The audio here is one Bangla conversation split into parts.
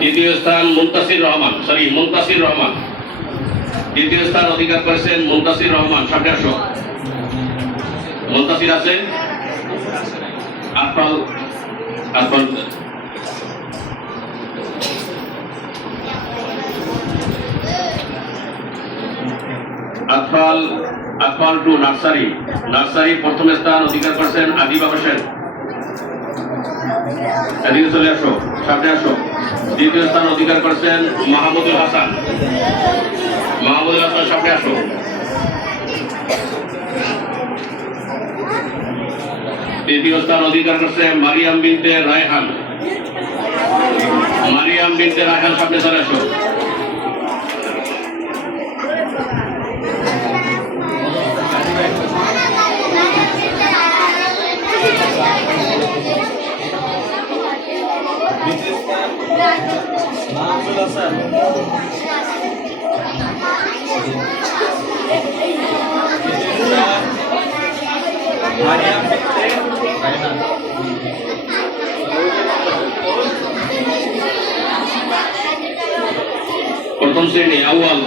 দ্বিতীয় স্থান মুনতাসির রহমান দ্বিতীয় স্থান অধিকার করেছেন মুনতাসির রহমান। সামনে আসো। মুনতাসির আছে? আফরাল আফরাল টু নার্সারি প্রথম স্থান অধিকার করেছেন আদিবা হোসেন। এদিকে চলে আসো, সামনে আসো। দ্বিতীয় স্থান অধিকার করেছেন মাহমুদুল হাসান। সামনে আসো। তৃতীয় স্থান অধিকার করছে মারিয়াম বিনতে রায়হান। সামনে চলে আসো।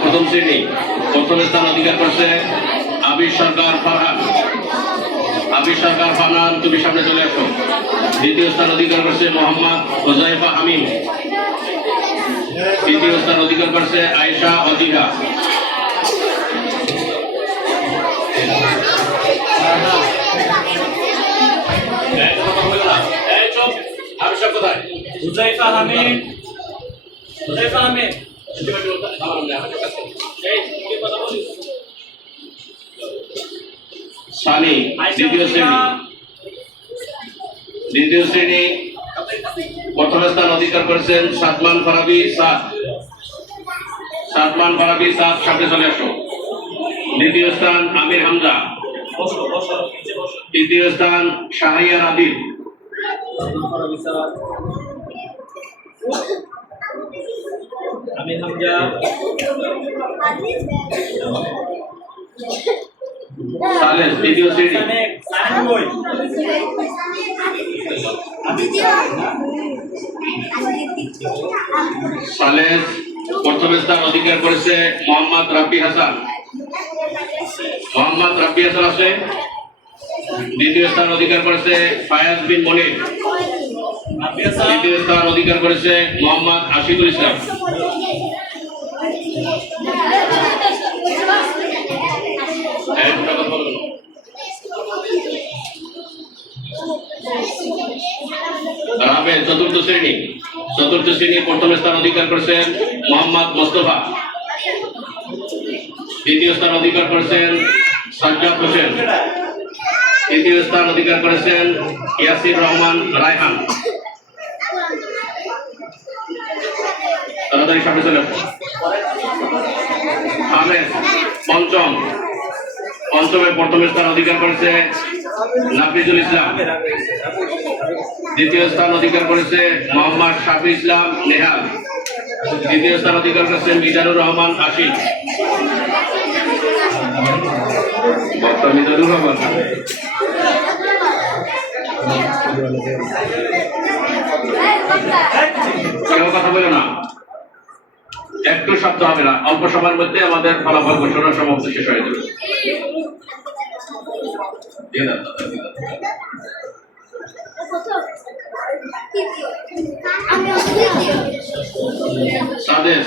প্রথম শ্রেণী প্রথম স্থান অধিকার করছে আবির সরকার ফারহান। তুমি সামনে চলে আসো। দ্বিতীয় স্থান অধিকার করছে মোহাম্মদ হোজাইফা আমিন। তৃতীয় স্থান অধিকার করছে আয়েশা অজিহা। সানি দ্বিতীয় শ্রেণী প্রথম স্থান অধিকার করেছেন সাদমান ফারাবি সাদ। সামনে চলে আসো। দ্বিতীয় স্থান আমির হামজা। তৃতীয় স্থান শাহরিয়ার আদিল। সালেস দ্বিতীয় শ্রেণী সালেস প্রথম স্থান অধিকার করেছে মোহাম্মদ রাব্বি হাসান আছে। দ্বিতীয় স্থান অধিকার করেছে ফায়াজ বিন মনির। তৃতীয় স্থান অধিকার করেছে মোহাম্মদ আশিকুল ইসলাম। চতুর্থ শ্রেণী প্রথম স্থান অধিকার করেছেন মোহাম্মদ মোস্তফা। দ্বিতীয় স্থান অধিকার করেছেন সাজ্জাদ হোসেন। তৃতীয় স্থান অধিকার করেছেন ইয়াসির রহমান রায়হান। তাড়াতাড়ি সামনে চলে আসুন। আমেজ পঞ্চমে প্রথম স্থান অধিকার করেছে নাফিজুল ইসলাম। দ্বিতীয় স্থান অধিকার করেছে মোহাম্মদ শাফি ইসলাম নেহাল। তৃতীয় স্থান অধিকার করেছেন মিজানুর রহমান আশিক। কথা বলো না, একটু শব্দ হবে না। অল্প সময়ের মধ্যে আমাদের ফলাফল ঘোষণার সমাপ্তি শেষ হয়ে যাবে। সাদেশ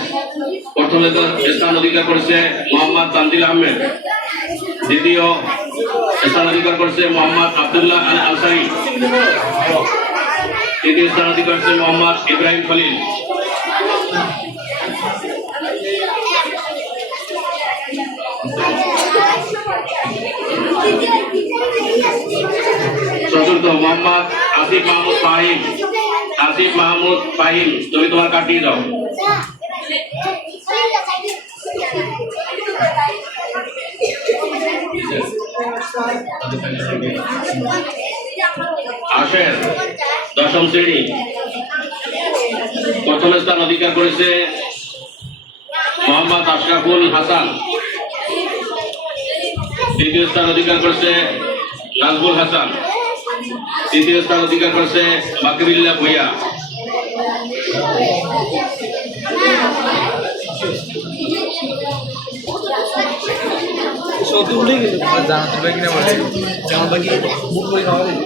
প্রথম স্থান অধিকার করেছে মোহাম্মদ তানজিল আহমেদ। দ্বিতীয় স্থান অধিকার করেছে মোহাম্মদ আব্দুল্লাহ আল আনসারী। তৃতীয় স্থান অধিকার করেছে মোহাম্মদ ইব্রাহিম খলিল। চতুর্থ মোহাম্মদ আসিফ মাহমুদ ফাহিম। তুমি তোমার কার্ড দিয়ে দাও। আসেন দশম শ্রেণী প্রথম স্থান অধিকার করেছে মোহাম্মদ আশরাফুল হাসান। দ্বিতীয় স্থান অধিকার করেছে নাজমুল হাসান। তৃতীয় স্থান অধিকার করেছে বাকিরুল্লাহ ভূঁইয়া। সত্যি উঠে গেল জানাতে পারি কিনা বলে জামা বাকি বুক করে খাওয়া দিই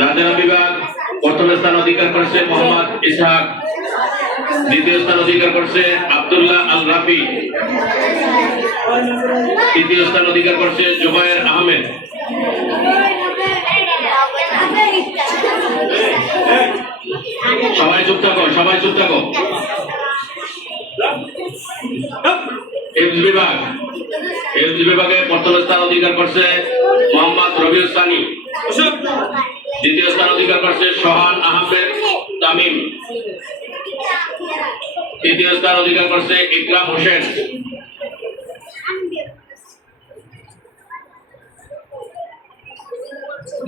নাজেরা বিভাগ প্রথম স্থান অধিকার করেছে মোহাম্মদ ইসহাক, দ্বিতীয় স্থান অধিকার করছে আব্দুল্লাহ আল রাফি, তৃতীয় স্থান অধিকার করছে জুবায়ের আহমেদ। সবাই চুপ থাকো। হিফজ বিভাগে প্রথম স্থান অধিকার করছে মোহাম্মদ রবিউল সানি, দ্বিতীয় স্থান অধিকার করছে সোহান আহমেদ তামিম, তৃতীয় স্থান অধিকার করছে ইকরাম হোসেন।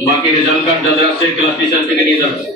বাকি রেজাল্ট কার্ড যাদের আছে ক্লাস টিচার থেকে নিয়ে যাচ্ছে।